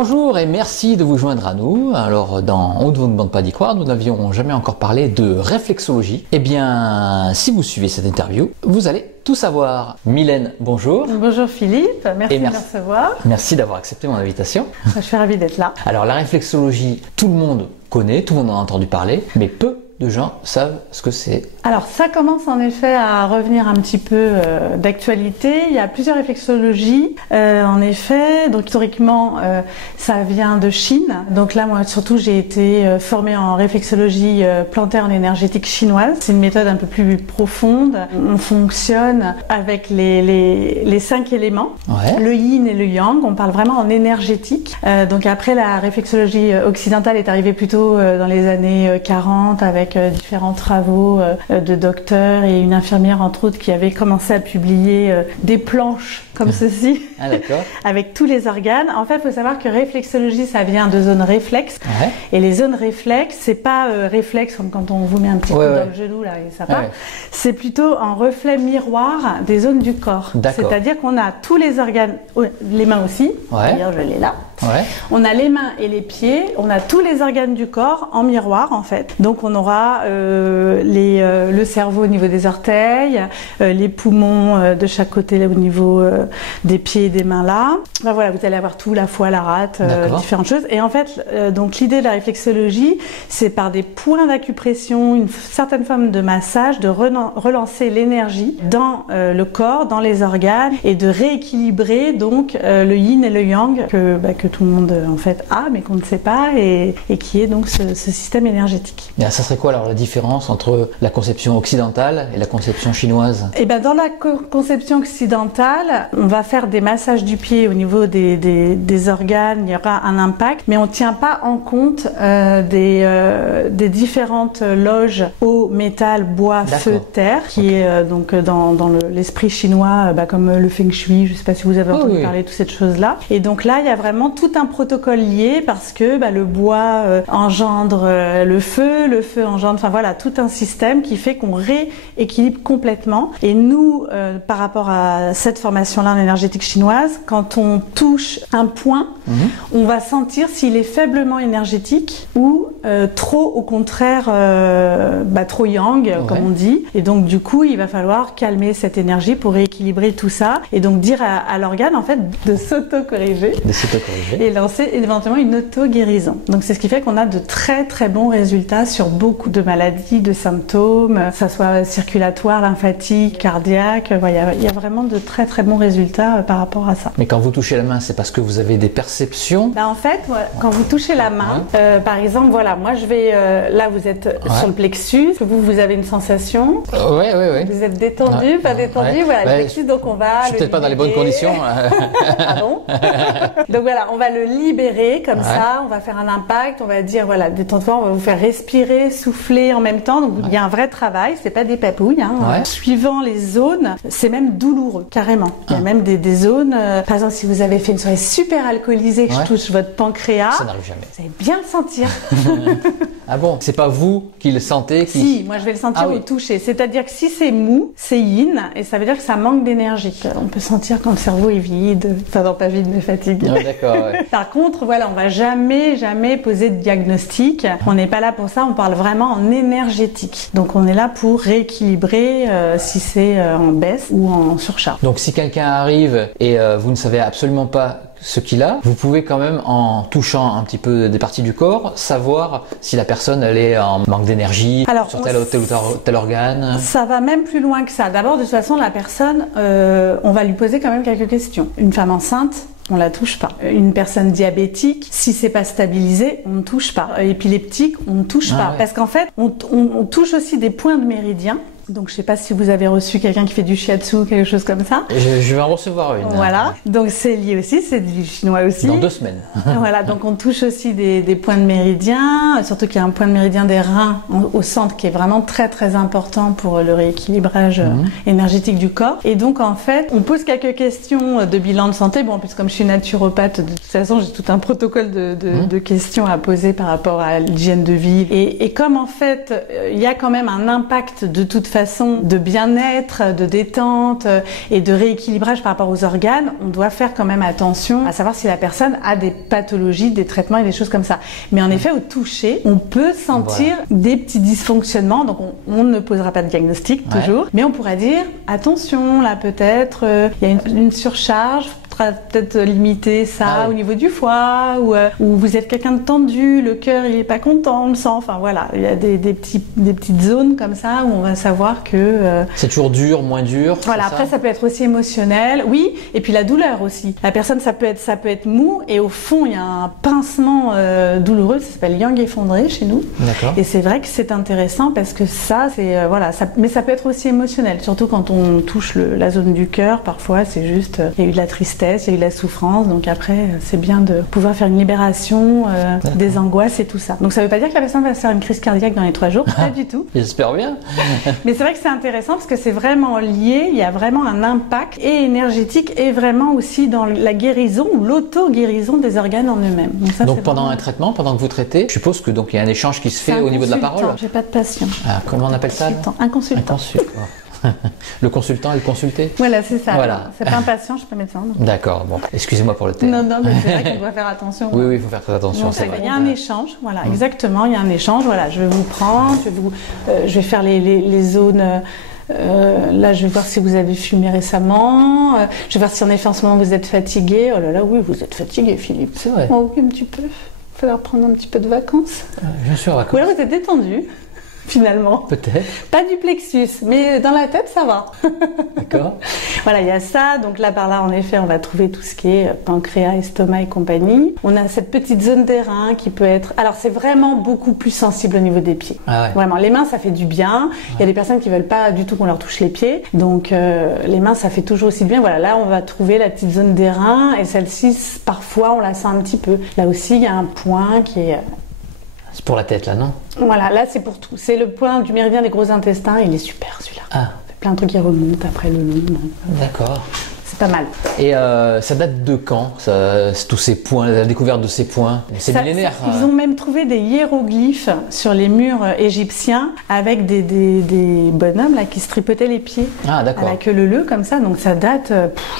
Bonjour et merci de vous joindre à nous. Alors dans On ne vous demande pas d'y croire, nous n'avions jamais encore parlé de réflexologie. Eh bien, si vous suivez cette interview, vous allez tout savoir. Mylène, bonjour. Bonjour Philippe, merci de me recevoir. Merci d'avoir accepté mon invitation. Je suis ravie d'être là. Alors la réflexologie, tout le monde connaît, tout le monde en a entendu parler, mais peu de gens savent ce que c'est. Alors ça commence en effet à revenir un petit peu d'actualité. Il y a plusieurs réflexologies en effet. Donc historiquement ça vient de Chine. Donc là moi surtout j'ai été formée en réflexologie plantaire en énergétique chinoise. C'est une méthode un peu plus profonde. On fonctionne avec les 5 éléments. Ouais. Le yin et le yang. On parle vraiment en énergétique. Donc après la réflexologie occidentale est arrivée plutôt dans les années 40 avec différents travaux de docteurs et une infirmière entre autres qui avait commencé à publier des planches comme ceci avec tous les organes. En fait, il faut savoir que réflexologie, ça vient de zones réflexes. Ouais. Et les zones réflexes, c'est pas réflexe comme quand on vous met un petit coup dans le genou là et ça part. Ouais. C'est plutôt un reflet miroir des zones du corps. C'est-à-dire qu'on a tous les organes, les mains aussi. Ouais. D'ailleurs, je l'ai là. Ouais. On a les mains et les pieds, on a tous les organes du corps en miroir en fait. Donc on aura le cerveau au niveau des orteils, les poumons de chaque côté là, au niveau des pieds et des mains là. Ben voilà, vous allez avoir tout, la foie, la rate, différentes choses. Et en fait, donc l'idée de la réflexologie, c'est par des points d'acupression, une certaine forme de massage, de relancer l'énergie dans le corps, dans les organes et de rééquilibrer donc le yin et le yang que tout le monde en fait a mais qu'on ne sait pas et qui est donc ce système énergétique. Et ça serait quoi alors la différence entre la conception occidentale et la conception chinoise? Et ben dans la conception occidentale, on va faire des massages du pied au niveau des organes, il y aura un impact, mais on ne tient pas en compte des différentes loges eau, métal, bois, feu, terre, qui est donc dans l'esprit chinois, comme le feng shui, je ne sais pas si vous avez entendu parler de toutes ces choses-là. Et donc là, il y a vraiment tout un protocole lié parce que le bois engendre le feu engendre, enfin voilà, tout un système qui fait qu'on rééquilibre complètement. Et nous, par rapport à cette formation-là en énergétique chinoise, quand on touche un point, on va sentir s'il est faiblement énergétique ou trop, au contraire, trop yang, comme on dit. Et donc du coup, il va falloir calmer cette énergie pour rééquilibrer tout ça et donc dire à l'organe en fait de s'auto-corriger. Et lancer éventuellement une auto-guérison. Donc c'est ce qui fait qu'on a de très très bons résultats sur beaucoup de maladies, de symptômes, que ça soit circulatoire, lymphatique, cardiaque. Il y a vraiment de très très bons résultats par rapport à ça. Mais quand vous touchez la main, c'est parce que vous avez des perceptions? En fait, quand vous touchez la main, par exemple, voilà, moi je vais, là vous êtes sur le plexus, vous avez une sensation. Vous êtes détendu, pas détendu, voilà, le plexus, donc on va. Je suis peut-être pas dans les bonnes conditions. Pardon. Donc voilà, on va le libérer comme ça, on va faire un impact, on va dire voilà, détends-toi, on va vous faire respirer, souffler en même temps. Donc il y a un vrai travail, c'est pas des papouilles. Suivant les zones, c'est même douloureux, carrément. Il y a même des zones, par exemple si vous avez fait une soirée super alcoolisée, que je touche votre pancréas, ça n'arrive jamais. Vous allez bien le sentir. Ah bon? C'est pas vous qui le sentez? Si, moi je vais le sentir au toucher. C'est-à-dire que si c'est mou, c'est yin, et ça veut dire que ça manque d'énergie. On peut sentir quand le cerveau est vide, enfin non pas vide mais fatigué. D'accord. Par contre, voilà, on va jamais poser de diagnostic. On n'est pas là pour ça, on parle vraiment en énergétique. Donc on est là pour rééquilibrer si c'est en baisse ou en surcharge. Donc si quelqu'un arrive et vous ne savez absolument pas ce qu'il a, vous pouvez quand même, en touchant un petit peu des parties du corps, savoir si la personne elle est en manque d'énergie sur tel ou tel organe. Ça va même plus loin que ça. D'abord, de toute façon, la personne, on va lui poser quand même quelques questions. Une femme enceinte, on la touche pas. Une personne diabétique, si c'est pas stabilisé, on ne touche pas. Épileptique, on ne touche pas. Parce qu'en fait, on touche aussi des points de méridien. Donc je sais pas si vous avez reçu quelqu'un qui fait du shiatsu, quelque chose comme ça. Je vais en recevoir une. Voilà, donc c'est lié aussi, c'est du chinois aussi. Dans 2 semaines. Voilà, donc on touche aussi des points de méridien, surtout qu'il y a un point de méridien des reins au centre qui est vraiment très très important pour le rééquilibrage énergétique du corps. Et donc en fait, on pose quelques questions de bilan de santé. Bon, en plus comme je suis naturopathe, de toute façon j'ai tout un protocole de questions à poser par rapport à l'hygiène de vie. Et comme en fait, il y a quand même un impact de toute façon façon de bien-être, de détente et de rééquilibrage par rapport aux organes, on doit faire quand même attention à savoir si la personne a des pathologies, des traitements et des choses comme ça. Mais en effet, au toucher, on peut sentir des petits dysfonctionnements. Donc on ne posera pas de diagnostic toujours, mais on pourra dire attention, là peut-être il y a une surcharge. Peut-être limiter ça au niveau du foie, ou vous êtes quelqu'un de tendu, le cœur il est pas content, on le sent, enfin voilà, il y a des petites zones comme ça où on va savoir que... c'est toujours dur, moins dur. Voilà, après ça peut être aussi émotionnel, oui, et puis la douleur aussi. La personne, ça peut être mou, et au fond il y a un pincement douloureux, ça s'appelle yang effondré chez nous. D'accord. Et c'est vrai que c'est intéressant parce que ça, c'est... mais ça peut être aussi émotionnel, surtout quand on touche la zone du cœur, parfois c'est juste, il y a eu de la tristesse, il y a eu de la souffrance, donc après c'est bien de pouvoir faire une libération des angoisses et tout ça. Donc ça ne veut pas dire que la personne va se faire une crise cardiaque dans les 3 jours, pas du tout. J'espère bien. Mais c'est vrai que c'est intéressant parce que c'est vraiment lié, il y a vraiment un impact et énergétique et vraiment aussi dans la guérison ou l'auto-guérison des organes en eux-mêmes. Donc pendant un traitement, pendant que vous traitez, je suppose que donc il y a un échange qui se fait au niveau de la parole. J'ai pas de patient. Ah, comment on appelle ça? Un consultant. Un consultant. Le consultant et le consulté. Voilà, c'est ça. Voilà. C'est pas un patient, je suis pas médecin. D'accord, bon. Excusez-moi pour le terme. Non, mais c'est vrai qu'on doit faire attention. Oui, il faut faire très attention. Il y a un échange, voilà, exactement, il y a un échange. Voilà, je vais vous prendre, je vais faire les zones. Là, je vais voir si vous avez fumé récemment. Je vais voir si en effet en ce moment vous êtes fatigué. Oh là là, oui, vous êtes fatigué, Philippe. C'est vrai. Oh, oui, un petit peu. Il va falloir prendre un petit peu de vacances. Bien sûr, vacances. Ou alors vous êtes détendu. Finalement. Peut-être. Pas du plexus, mais dans la tête, ça va. D'accord. Voilà, il y a ça. Donc là, par là, en effet, on va trouver tout ce qui est pancréas, estomac et compagnie. On a cette petite zone des reins qui peut être... Alors, c'est vraiment beaucoup plus sensible au niveau des pieds. Ah ouais. Vraiment, les mains, ça fait du bien. Il y a des personnes qui veulent pas du tout qu'on leur touche les pieds. Donc, les mains, ça fait toujours aussi du bien. Voilà, là, on va trouver la petite zone des reins. Et celle-ci, parfois, on la sent un petit peu. Là aussi, il y a un point qui est... C'est pour la tête, là, non? Voilà, là, c'est pour tout. C'est le point du méridien des gros intestins. Il est super, celui-là. Ah. Il fait plein de trucs qui remontent après le long. D'accord. C'est pas mal. Et ça date de quand, tous ces points, la découverte de ces points? C'est millénaire. Ils ont même trouvé des hiéroglyphes sur les murs égyptiens avec des bonhommes là, qui se tripotaient les pieds. Ah, d'accord. À la queue leu comme ça. Donc ça date,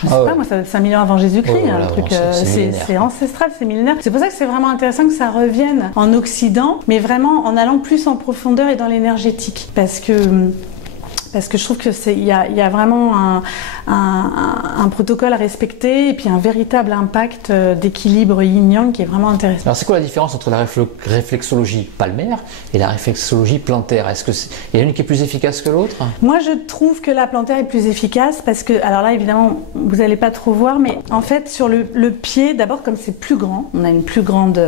je sais pas, moi, ça date 5000 ans avant Jésus-Christ. Voilà, un truc, c'est ancestral, c'est millénaire. C'est pour ça que c'est vraiment intéressant que ça revienne en Occident, mais vraiment en allant plus en profondeur et dans l'énergétique. Parce que je trouve que il y a vraiment un protocole à respecter et puis un véritable impact d'équilibre yin-yang qui est vraiment intéressant. Alors c'est quoi la différence entre la réflexologie palmaire et la réflexologie plantaire? Est-ce que il y a une qui est plus efficace que l'autre? Moi je trouve que la plantaire est plus efficace parce que, alors là évidemment vous n'allez pas trop voir, mais en fait sur le pied, d'abord comme c'est plus grand, on a une plus grande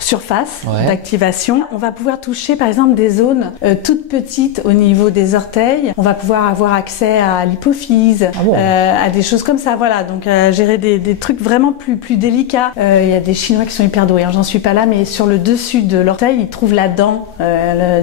surface d'activation, on va pouvoir toucher par exemple des zones toutes petites au niveau des orteils. On va pouvoir avoir accès à l'hypophyse, à des choses comme ça, voilà. Donc gérer des trucs vraiment plus délicats. Il y a des Chinois qui sont hyper doués, hein, j'en suis pas là, mais sur le dessus de l'orteil, ils trouvent la dent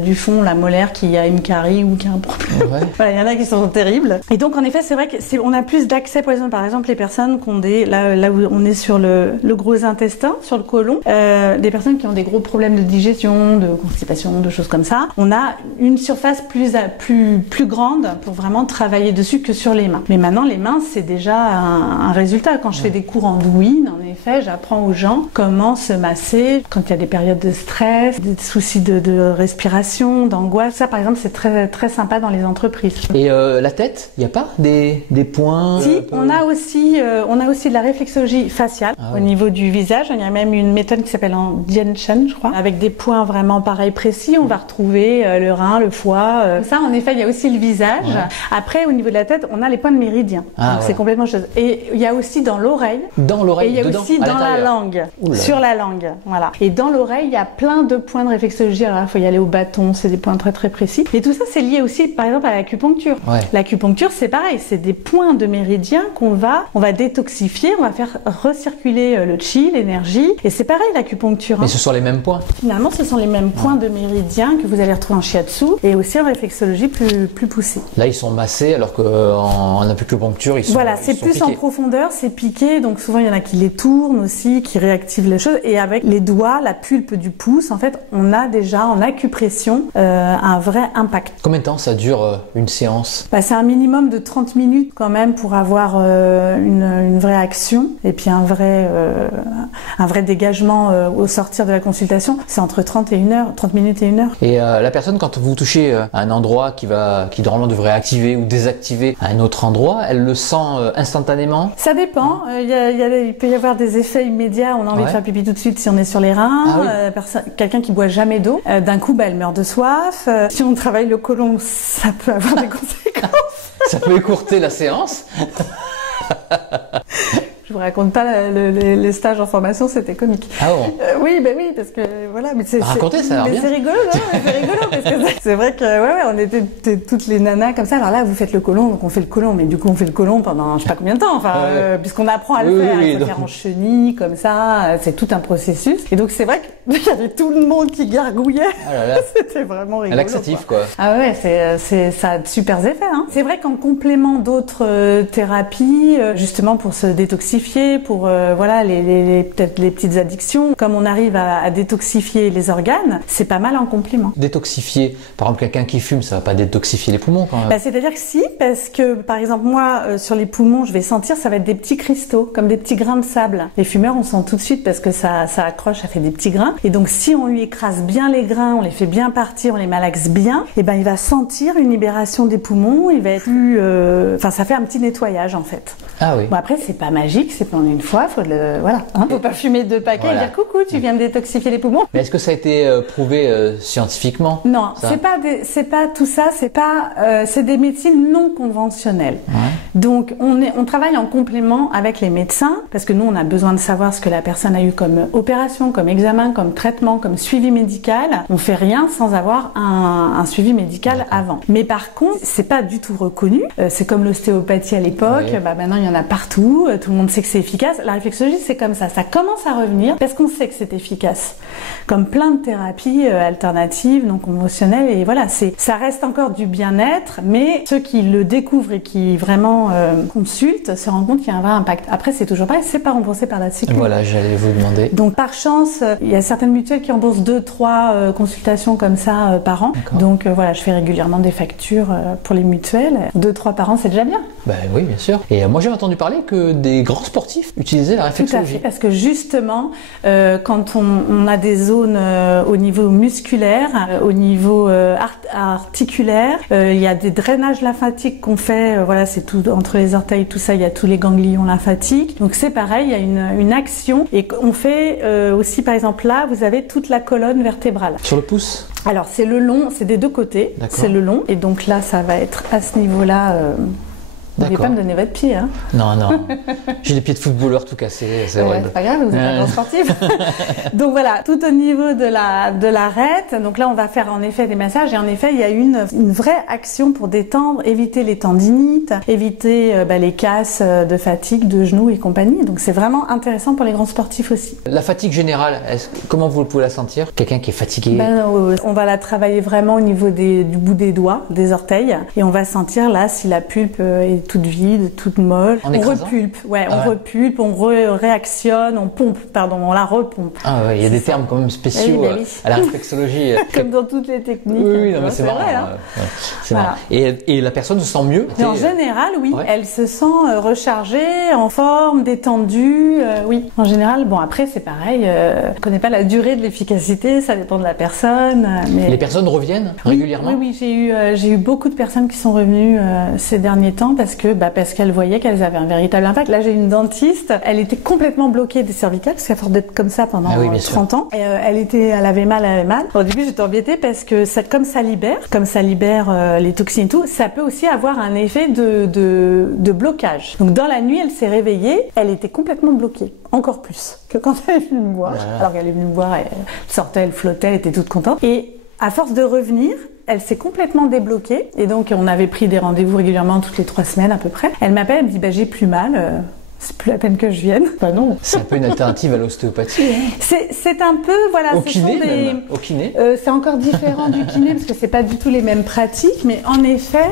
du fond, la molaire qui a une carie ou qui a un problème. Ouais. Voilà, il y en a qui sont terribles. Et donc en effet, c'est vrai qu'on a plus d'accès, par exemple les personnes qui ont là où on est sur le gros intestin, sur le côlon, des personnes qui ont des gros problèmes de digestion, de constipation, de choses comme ça. On a une surface plus grande pour vraiment travailler dessus que sur les mains. Mais maintenant, les mains, c'est déjà un résultat. Quand je fais des cours en douyin, en effet, j'apprends aux gens comment se masser quand il y a des périodes de stress, des soucis de respiration, d'angoisse. Ça, par exemple, c'est très, très sympa dans les entreprises. Et la tête, il n'y a pas des points? Si, on a aussi de la réflexologie faciale au niveau du visage. Il y a même une méthode qui s'appelle en Dian Shen, je crois, avec des points vraiment pareils précis. On va retrouver le rein, le foie. Ça, en effet, il y a aussi le visage. Ouais. Après, au niveau de la tête, on a les points de méridien. Donc c'est complètement chose. Et il y a aussi dans l'oreille. Dans l'oreille. Et il y a aussi dans la langue. Sur la langue. Voilà. Et dans l'oreille, il y a plein de points de réflexologie. Alors là, il faut y aller au bâton. C'est des points très très précis. Et tout ça, c'est lié aussi, par exemple, à l'acupuncture. Ouais. L'acupuncture, c'est pareil. C'est des points de méridien on va détoxifier. On va faire recirculer le chi, l'énergie. Et c'est pareil, l'acupuncture. Mais ce sont les mêmes points. Finalement, ce sont les mêmes points de méridien que vous allez retrouver en shiatsu et aussi en réflexologie plus plus poussé. Là, ils sont massés alors qu'en acupuncture, ils sont Voilà, c'est plus piqués. en profondeur, c'est piqué, donc souvent il y en a qui les tournent aussi, qui réactivent les choses. Et avec les doigts, la pulpe du pouce, en fait, on a déjà en acupression un vrai impact. Combien de temps ça dure une séance? C'est un minimum de 30 minutes quand même pour avoir une vraie action et puis un vrai dégagement au sortir de la consultation. C'est entre 30 minutes et 1 heure. Et la personne, quand vous touchez un endroit qui normalement devrait activer ou désactiver un autre endroit, elle le sent instantanément? Ça dépend. Il peut y avoir des effets immédiats. On a envie de faire pipi tout de suite si on est sur les reins. Ah oui. Quelqu'un qui boit jamais d'eau, d'un coup, elle meurt de soif. Si on travaille le côlon, ça peut avoir des conséquences. Ça peut écourter la séance. Je vous raconte pas les stages en formation, c'était comique. Ah bon? Oui, parce que voilà, mais racontez, ça a l'air bien. C'est rigolo, non? C'est rigolo parce que c'est vrai que on était toutes les nanas comme ça. Alors là, vous faites le côlon, donc on fait le côlon, mais du coup on fait le côlon pendant je sais pas combien de temps. Puisqu'on apprend à le faire, il faut le faire en chenille comme ça. C'est tout un processus. Et donc c'est vrai qu'il y avait tout le monde qui gargouillait. C'était vraiment rigolo. Laxatif quoi. Ah ouais, ça a de super effets. Hein. C'est vrai qu'en complément d'autres thérapies, justement pour se détoxifier, pour peut-être les petites addictions, comme on arrive à détoxifier les organes, c'est pas mal en complément. Détoxifier, par exemple quelqu'un qui fume, ça va pas détoxifier les poumons quand même? C'est-à-dire que si, parce que par exemple moi sur les poumons, je vais sentir ça va être des petits cristaux, comme des petits grains de sable. Les fumeurs on sent tout de suite parce que ça accroche, ça fait des petits grains. Et donc si on lui écrase bien les grains, on les fait bien partir, on les malaxe bien, et il va sentir une libération des poumons, il va être plus, ça fait un petit nettoyage en fait. Ah oui. Bon après c'est pas magique, c'est pas en une fois, faut pas fumer 2 paquets et dire coucou, tu viens de détoxifier les poumons. Mais est-ce que ça a été prouvé scientifiquement? Non, c'est pas tout ça, c'est des médecines non conventionnelles. Ouais. Donc on travaille en complément avec les médecins parce que nous on a besoin de savoir ce que la personne a eu comme opération, comme examen, comme traitement, comme suivi médical. On fait rien sans avoir un suivi médical avant. Mais par contre, c'est pas du tout reconnu. C'est comme l'ostéopathie à l'époque. Ouais. Maintenant il y en a partout. Tout le monde sait que c'est efficace. La réflexologie c'est comme ça. Ça commence à revenir parce qu'on sait que c'est efficace. Comme plein de thérapies alternatives, non conventionnelles. Et voilà, ça reste encore du bien-être, mais ceux qui le découvrent et qui vraiment consultent se rendent compte qu'il y a un vrai impact. Après, c'est toujours pareil, c'est pas remboursé par la Sécu. Voilà, j'allais vous demander. Donc, par chance, il y a certaines mutuelles qui remboursent 2-3 consultations comme ça par an. Donc, je fais régulièrement des factures pour les mutuelles. 2-3 par an, c'est déjà bien. Oui, bien sûr. Et moi, j'ai entendu parler que des grands sportifs utilisaient la réflexologie. Tout à fait, parce que justement, quand on a des zones au niveau musculaire, au niveau articulaire, il y a des drainages lymphatiques qu'on fait, c'est tout entre les orteils, tout ça, il y a tous les ganglions lymphatiques. Donc c'est pareil, il y a une action et on fait aussi, par exemple là, vous avez toute la colonne vertébrale. Sur le pouce? Alors c'est le long, c'est des deux côtés, c'est le long et donc là ça va être à ce niveau-là. Vous n'allez pas me donner votre pied, hein? Non. J'ai les pieds de footballeur tout cassés, c'est vrai. C'est pas grave, vous êtes un grand sportif. Donc voilà, tout au niveau de l'arête. Donc là, on va faire en effet des massages et en effet, il y a une vraie action pour détendre, éviter les tendinites, éviter les casses de fatigue, de genoux et compagnie. Donc c'est vraiment intéressant pour les grands sportifs aussi. La fatigue générale, comment vous pouvez la sentir? Quelqu'un qui est fatigué? On va la travailler vraiment au niveau du bout des doigts, des orteils, et on va sentir là si la pulpe est toute vide, toute molle. On repulpe, on repulpe, on réactionne, on la repompe. Il y a des termes quand même spéciaux à la réflexologie. Comme dans toutes les techniques. Oui, mais c'est marrant. Vrai, hein. C'est marrant. Et la personne se sent mieux? En général, oui. Ouais. Elle se sent rechargée, en forme, détendue. Oui. En général, après c'est pareil. Je connais pas la durée de l'efficacité, ça dépend de la personne. Mais... Les personnes reviennent régulièrement? Oui, j'ai eu beaucoup de personnes qui sont revenues ces derniers temps parce qu'elles voyaient qu'elles avaient un véritable impact. Là, j'ai une dentiste, elle était complètement bloquée des cervicales, parce qu'à force d'être comme ça pendant 30 ans. Et elle avait mal. Au début, j'étais embêtée parce que comme ça libère les toxines et tout, ça peut aussi avoir un effet de blocage. Donc dans la nuit, elle s'est réveillée, elle était complètement bloquée, encore plus que quand elle est venue me voir. Voilà. Alors qu'elle est venue me voir, elle sortait, elle flottait, elle était toute contente. Et à force de revenir, elle s'est complètement débloquée et donc on avait pris des rendez-vous régulièrement toutes les 3 semaines à peu près. Elle m'appelle, elle me dit j'ai plus mal. c'est plus la peine que je vienne. Bah non. C'est un peu une alternative à l'ostéopathie. Hein. C'est un peu, voilà. Au kiné même. Au kiné. C'est encore différent du kiné parce que c'est pas du tout les mêmes pratiques, mais en effet,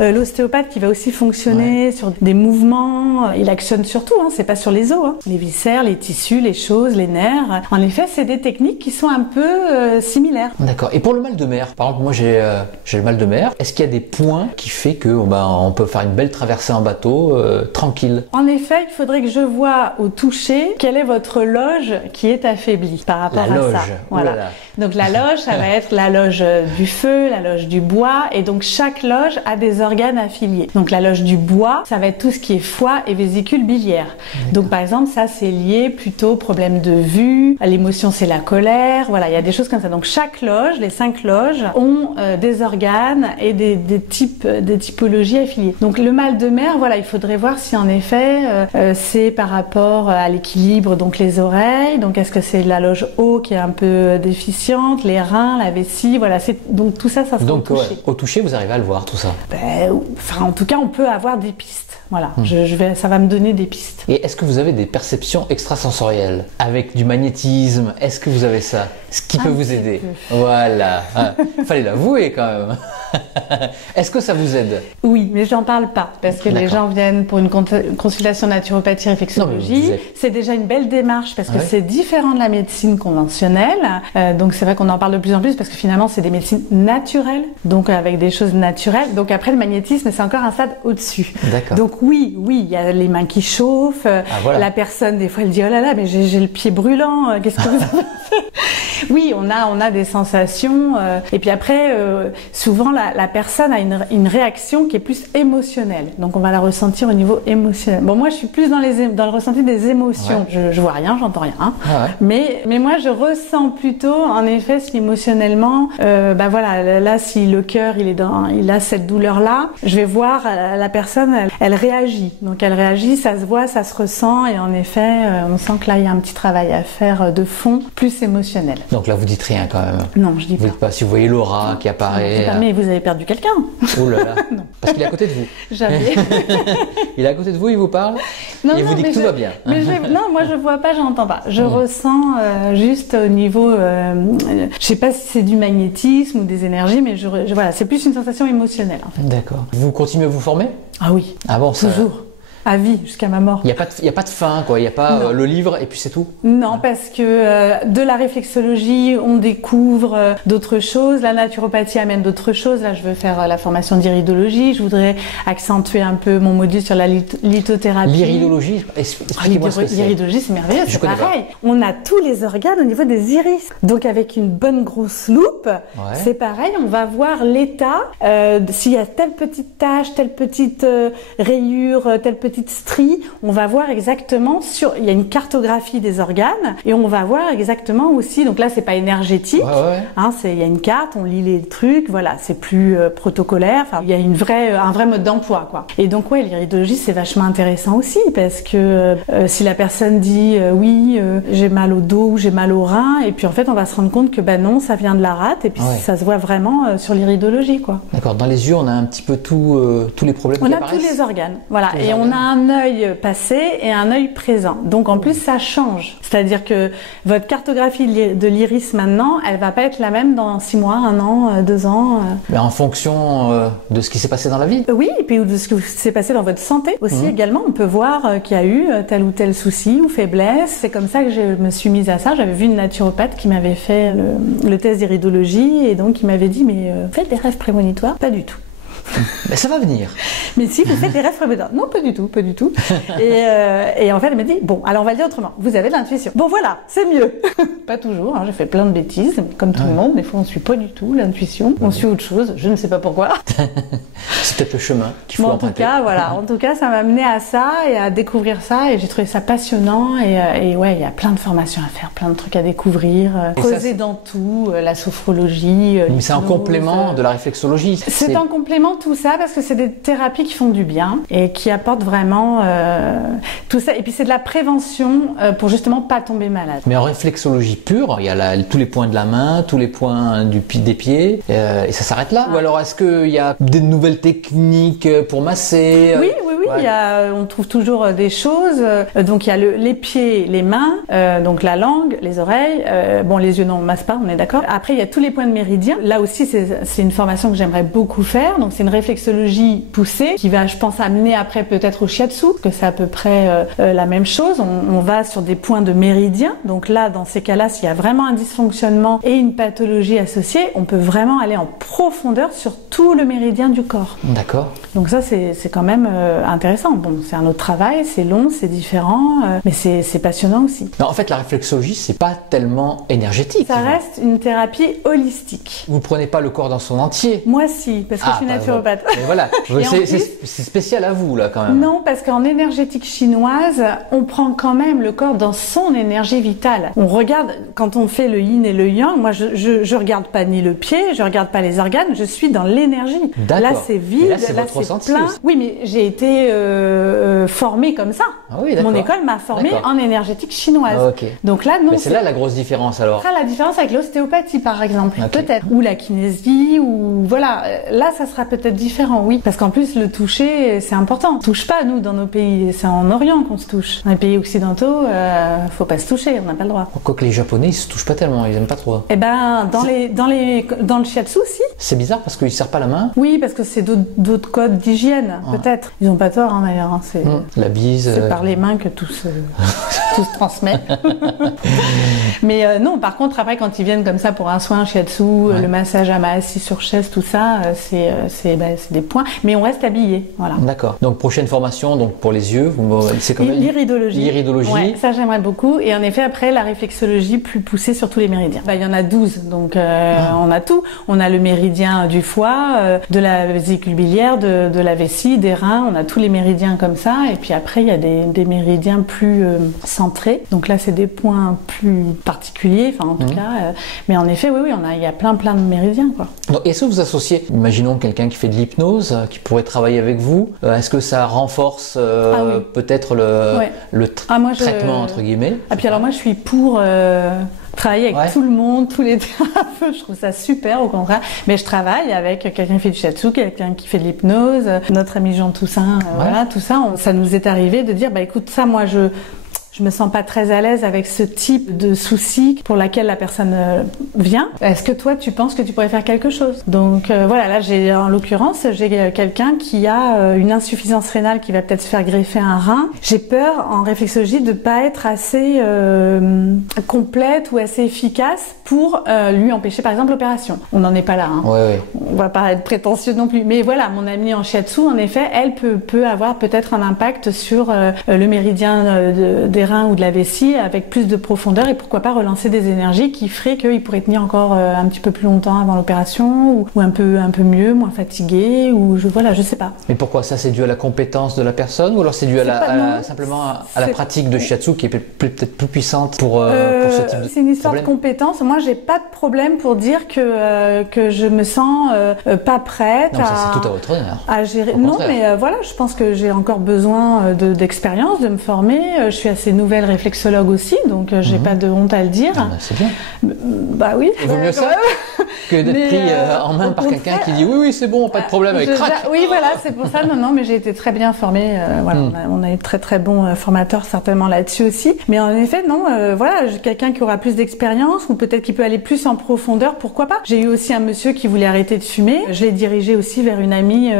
l'ostéopathe qui va aussi fonctionner sur des mouvements, il actionne sur tout, hein, c'est pas sur les os, hein. Les viscères, les tissus, les choses, les nerfs. En effet, c'est des techniques qui sont un peu similaires. D'accord. Et pour le mal de mer, par exemple, moi j'ai le mal de mer. Est-ce qu'il y a des points qui fait que on peut faire une belle traversée en bateau tranquille? En effet, il faudrait que je vois au toucher quelle est votre loge qui est affaiblie par rapport à ça. Voilà. Donc la loge, ça va être la loge du feu, la loge du bois, et donc chaque loge a des organes affiliés. Donc la loge du bois, ça va être tout ce qui est foie et vésicule biliaire. Donc par exemple, ça c'est lié plutôt au problème de vue, l'émotion c'est la colère, voilà, il y a des choses comme ça. Donc chaque loge, les 5 loges, ont des organes et des typologies affiliées. Donc le mal de mer, voilà, il faudrait voir si en effet c'est par rapport à l'équilibre, donc les oreilles, donc est-ce que c'est la loge haut qui est un peu déficiente, les reins, la vessie, voilà, donc tout ça, ça se donc, au toucher, vous arrivez à le voir tout ça? Enfin, en tout cas, on peut avoir des pistes. Voilà, ça va me donner des pistes. Et est-ce que vous avez des perceptions extrasensorielles avec du magnétisme? Est-ce que vous avez ça? Ce qui peut vous aider? Voilà, fallait l'avouer quand même. Est-ce que ça vous aide? Oui, mais j'en parle pas parce que les gens viennent pour une consultation naturopathie réflexologie. C'est déjà une belle démarche parce que c'est différent de la médecine conventionnelle. Donc c'est vrai qu'on en parle de plus en plus parce que finalement c'est des médecines naturelles, donc avec des choses naturelles. Donc après le magnétisme c'est encore un stade au-dessus. Donc oui, il y a les mains qui chauffent. Voilà. La personne des fois elle dit oh là là mais j'ai le pied brûlant. Qu'est-ce que vous avez fait? Oui, on a des sensations. Et puis après souvent la personne a une réaction qui est plus émotionnelle. Donc on va la ressentir au niveau émotionnel. Bon, moi je suis plus dans le ressenti des émotions. Je vois rien, j'entends rien. Hein. Mais moi je ressens plutôt en effet si émotionnellement, voilà, là si le cœur il a cette douleur là, je vais voir la personne, elle réagit. Donc elle réagit, ça se voit, ça se ressent et en effet on sent que là il y a un petit travail à faire de fond, plus émotionnel. Donc là vous dites rien quand même? Non, je dis pas. Vous dites pas si vous voyez l'aura qui apparaît. Mais vous avez perdu quelqu'un. Oh là là. Non. Parce qu'il est à côté de vous. Jamais. Il est à côté de vous, il vous parle. Non, il vous dit que tout va bien. Non, moi je vois pas, j'entends pas. Je ressens juste au niveau, je sais pas si c'est du magnétisme ou des énergies, mais voilà, c'est plus une sensation émotionnelle. En fait. D'accord. Vous continuez à vous former? Ah oui. Ah bon, ça... Toujours. À vie, jusqu'à ma mort. Il n'y a pas de fin, quoi. Il n'y a pas le livre et puis c'est tout. Non, parce que de la réflexologie, on découvre d'autres choses. La naturopathie amène d'autres choses. Là, je veux faire la formation d'iridologie. Je voudrais accentuer un peu mon module sur la lithothérapie. L'iridologie, expliquez-moi ce que c'est. L'iridologie, c'est merveilleux. C'est pareil. On a tous les organes au niveau des iris. Donc, avec une bonne grosse loupe, c'est pareil. On va voir l'état. S'il y a telle petite tache, telle petite rayure, telle petite strie, on va voir exactement il y a une cartographie des organes et on va voir exactement aussi, donc là c'est pas énergétique, hein, il y a une carte, on lit les trucs, voilà, c'est plus protocolaire, enfin il y a un vrai mode d'emploi quoi. Et donc l'iridologie c'est vachement intéressant aussi parce que si la personne dit j'ai mal au dos ou j'ai mal au rein et puis en fait on va se rendre compte que non, ça vient de la rate et puis ça se voit vraiment sur l'iridologie quoi. D'accord, dans les yeux on a un petit peu tous les problèmes qui apparaissent. On a tous les organes, voilà, et on a un œil passé et un œil présent. Donc en plus ça change. C'est-à-dire que votre cartographie de l'iris maintenant, elle va pas être la même dans 6 mois, 1 an, 2 ans. Mais en fonction de ce qui s'est passé dans la vie. Oui, et puis de ce qui s'est passé dans votre santé aussi également. On peut voir qu'il y a eu tel ou tel souci ou faiblesse. C'est comme ça que je me suis mise à ça. J'avais vu une naturopathe qui m'avait fait le test d'iridologie et donc il m'avait dit mais faites des rêves prémonitoires? Pas du tout. Mais ça va venir. Mais si vous faites des rêves prémonitoires. Non, pas du tout. Et en fait, elle m'a dit, bon, alors on va le dire autrement. Vous avez de l'intuition. Bon, voilà, c'est mieux. Pas toujours, hein, j'ai fait plein de bêtises, comme tout le monde. Des fois, on ne suit pas du tout l'intuition. On suit autre chose, je ne sais pas pourquoi. C'est peut-être le chemin qu'il faut emprunter. En tout cas, ça m'a amené à ça et à découvrir ça. Et j'ai trouvé ça passionnant. Et il y a plein de formations à faire, plein de trucs à découvrir. Creuser dans tout, la sophrologie. Mais c'est un complément de la réflexologie. C'est un complément tout ça parce que c'est des thérapies qui font du bien et qui apportent vraiment tout ça. Et puis c'est de la prévention pour justement pas tomber malade. Mais en réflexologie pure, il y a tous les points de la main, tous les points des pieds et ça s'arrête là. Ou alors est-ce qu'il y a des nouvelles techniques pour masser? Oui. oui, on trouve toujours des choses. Donc il y a les pieds, les mains, donc la langue, les oreilles. Bon, les yeux, non, on masse pas, on est d'accord. Après, il y a tous les points de méridien. Là aussi, c'est une formation que j'aimerais beaucoup faire. Donc c'est une réflexologie poussée qui va, je pense, amener après peut-être au shiatsu, que c'est à peu près la même chose. On va sur des points de méridien. Donc là, dans ces cas-là, s'il y a vraiment un dysfonctionnement et une pathologie associée, on peut vraiment aller en profondeur sur tout le méridien du corps. D'accord. Donc ça, c'est quand même intéressant. Bon, c'est un autre travail, c'est long, c'est différent, mais c'est passionnant aussi. Non, en fait, la réflexologie, c'est pas tellement énergétique. Ça reste une thérapie holistique. Vous prenez pas le corps dans son entier? Moi, si, parce que je suis naturopathe. Mais voilà, c'est spécial à vous, là, quand même. Non, parce qu'en énergétique chinoise, on prend quand même le corps dans son énergie vitale. On regarde, quand on fait le yin et le yang, moi, je regarde pas ni le pied, je regarde pas les organes, je suis dans l'énergie. Là, c'est vide, là, c'est plein. Oui, mais j'ai été formée comme ça. Ah oui, mon école m'a formée en énergétique chinoise. Ah, okay. Donc là, non. Mais c'est là la grosse différence, alors. La différence avec l'ostéopathie, par exemple, peut-être. Ou la kinésie, ou voilà. Là, ça sera peut-être différent, oui. Parce qu'en plus, le toucher, c'est important. On touche pas, nous, dans nos pays. C'est en Orient qu'on se touche. Dans les pays occidentaux, faut pas se toucher, on n'a pas le droit. Quoique les Japonais, ils se touchent pas tellement, ils aiment pas trop. Eh ben, dans le shiatsu, si. C'est bizarre parce qu'ils ne serrent pas la main. Oui, parce que c'est d'autres codes d'hygiène, peut-être. Ils ont pas tort, hein, d'ailleurs. Hein, la bise. C'est par les mains que tout se transmet. Mais non, par contre, après, quand ils viennent comme ça pour un soin shiatsu, le massage à main assis sur chaise, tout ça, c'est des points. Mais on reste habillé, voilà. D'accord. Donc prochaine formation, donc pour les yeux, c'est comme l'iridologie. L'iridologie. Ouais, ça j'aimerais beaucoup. Et en effet, après la réflexologie plus poussée sur tous les méridiens. Il y en a 12, donc on a tout. On a le méridien du foie, de la vésicule biliaire, de la vessie, des reins. On a tous les méridiens comme ça. Et puis après, il y a des méridiens plus centrés. Donc là, c'est des points plus particuliers, enfin en tout cas. Mais en effet, oui, il y a plein de méridiens, quoi. Est-ce que vous associez, imaginons quelqu'un qui fait de l'hypnose, qui pourrait travailler avec vous, est-ce que ça renforce peut-être le traitement entre guillemets? Ah puis alors moi, je suis pour travailler avec tout le monde, tous les thérapeutes, je trouve ça super, au contraire. Mais je travaille avec quelqu'un qui fait du shiatsu, quelqu'un qui fait de l'hypnose, notre ami Jean Toussaint, voilà, tout ça. Ça nous est arrivé de dire, écoute, ça, moi, je me sens pas très à l'aise avec ce type de souci pour laquelle la personne vient. Est-ce que toi, tu penses que tu pourrais faire quelque chose? Donc voilà, là, en l'occurrence, j'ai quelqu'un qui a une insuffisance rénale qui va peut-être se faire greffer un rein. J'ai peur, en réflexologie, de pas être assez complète ou assez efficace pour lui empêcher, par exemple, l'opération. On n'en est pas là, hein. On va pas être prétentieux non plus. Mais voilà, mon amie en shiatsu, en effet, elle peut avoir peut-être un impact sur le méridien des reins ou de la vessie avec plus de profondeur, et pourquoi pas relancer des énergies qui feraient qu'il pourrait tenir encore un petit peu plus longtemps avant l'opération, ou un peu mieux, moins fatigué, ou je sais pas. Mais pourquoi ça? C'est dû à la compétence de la personne, ou alors c'est dû simplement à la pratique de shiatsu qui est peut-être plus puissante pour ce type de C'est une histoire de compétence. Moi, j'ai pas de problème pour dire que je me sens pas prête ça c'est tout à votre honneur. À gérer. Non, mais voilà, je pense que j'ai encore besoin d'expérience, de me former. Je suis assez nouvelle réflexologue aussi, donc j'ai pas de honte à le dire. C'est bien. Bah oui. Il vaut mieux ça que d'être pris en main par quelqu'un qui dit oui, c'est bon, pas de problème avec crack. Oui, voilà, c'est pour ça. Non, mais j'ai été très bien formée. Voilà, on a eu très bons formateurs certainement là-dessus aussi. Mais en effet, non, voilà, quelqu'un qui aura plus d'expérience, ou peut-être qui peut aller plus en profondeur, pourquoi pas. J'ai eu aussi un monsieur qui voulait arrêter de fumer. Je l'ai dirigé aussi vers une amie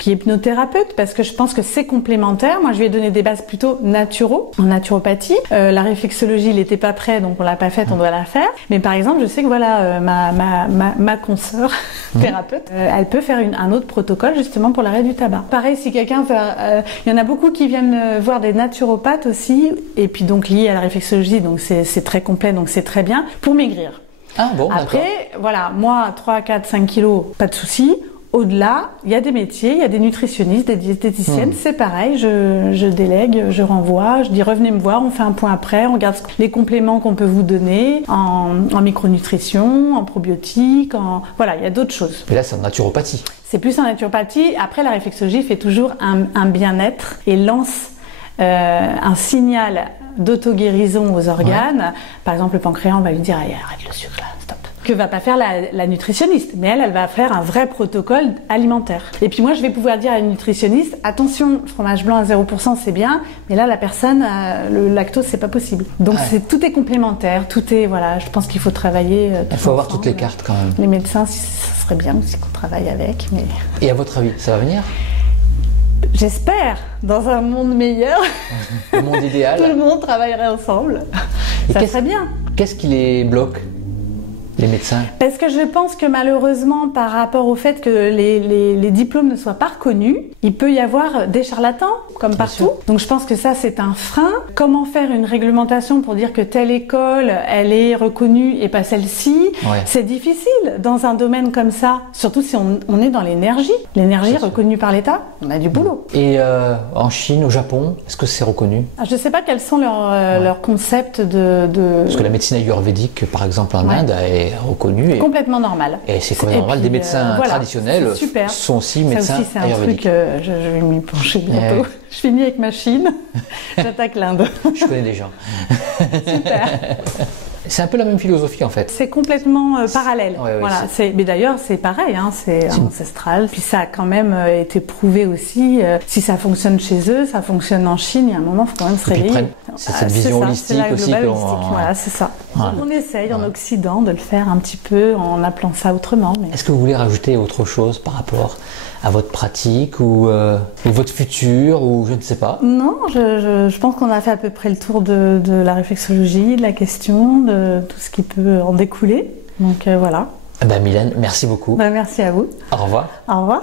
qui est hypnothérapeute, parce que je pense que c'est complémentaire. Moi, je lui ai donné des bases plutôt naturaux, en naturopathie. La réflexologie, il n'était pas prêt, donc on l'a pas faite, on doit la faire. Mais par exemple, je sais que voilà, ma consoeur thérapeute, elle peut faire un autre protocole justement pour l'arrêt du tabac. Pareil, si quelqu'un veut, il y en a beaucoup qui viennent voir des naturopathes aussi, et puis donc liés à la réflexologie, donc c'est très complet, donc c'est très bien, pour maigrir. Ah bon, après, voilà, moi, 3, 4, 5 kilos, pas de souci. Au-delà, il y a des métiers, il y a des nutritionnistes, des diététiciennes, c'est pareil, je délègue, je renvoie, je dis revenez me voir, on fait un point après, on regarde les compléments qu'on peut vous donner en micronutrition, en probiotiques, voilà, il y a d'autres choses. Mais là, c'est en naturopathie. C'est plus en naturopathie. Après, la réflexologie fait toujours un bien-être et lance un signal d'auto-guérison aux organes. Par exemple, le pancréas, on va lui dire arrête le sucre là, stop. que va pas faire la nutritionniste. Mais elle va faire un vrai protocole alimentaire. Et puis moi, je vais pouvoir dire à une nutritionniste, attention, fromage blanc à 0%, c'est bien, mais là, la personne, le lactose, c'est pas possible. Donc tout est complémentaire, tout est, voilà, je pense qu'il faut travailler. Il faut avoir toutes les cartes quand même. Les médecins, ce serait bien aussi qu'on travaille avec. Mais... Et à votre avis, ça va venir? J'espère, dans un monde meilleur, le monde idéal, tout le monde travaillerait ensemble. Ça serait bien. Qu'est-ce qui les bloque, les médecins? Parce que je pense que malheureusement, par rapport au fait que les diplômes ne soient pas reconnus, il peut y avoir des charlatans, comme partout. Donc je pense que ça, c'est un frein. Comment faire une réglementation pour dire que telle école, elle est reconnue et pas celle-ci? C'est difficile dans un domaine comme ça, surtout si on est dans l'énergie. L'énergie reconnue par l'État, on a du boulot. Et en Chine, au Japon, est-ce que c'est reconnu? Je ne sais pas quels sont leurs concepts de... Parce que la médecine ayurvédique, par exemple, en Inde, est reconnue. Et... complètement normal. Et c'est complètement normal. Des médecins traditionnels sont aussi médecins ayurvédiques. Ça aussi, c'est un truc, je vais m'y pencher bientôt. Je finis avec ma Chine, j'attaque l'Inde. Je connais des gens. Super. C'est un peu la même philosophie en fait. C'est complètement parallèle. Voilà. Mais d'ailleurs, c'est pareil, hein, c'est ancestral. Puis ça a quand même été prouvé aussi. Si ça fonctionne chez eux, ça fonctionne en Chine. Il y a un moment, il faut quand même se réveiller. C'est cette vision holistique aussi. Voilà, c'est ça. On essaye en Occident de le faire un petit peu en appelant ça autrement. Mais... Est-ce que vous voulez rajouter autre chose par rapport à votre pratique ou votre futur ou je ne sais pas? Non, je pense qu'on a fait à peu près le tour de la réflexologie, de la question, de tout ce qui peut en découler. Donc voilà. Mylène, merci beaucoup. Merci à vous. Au revoir. Au revoir.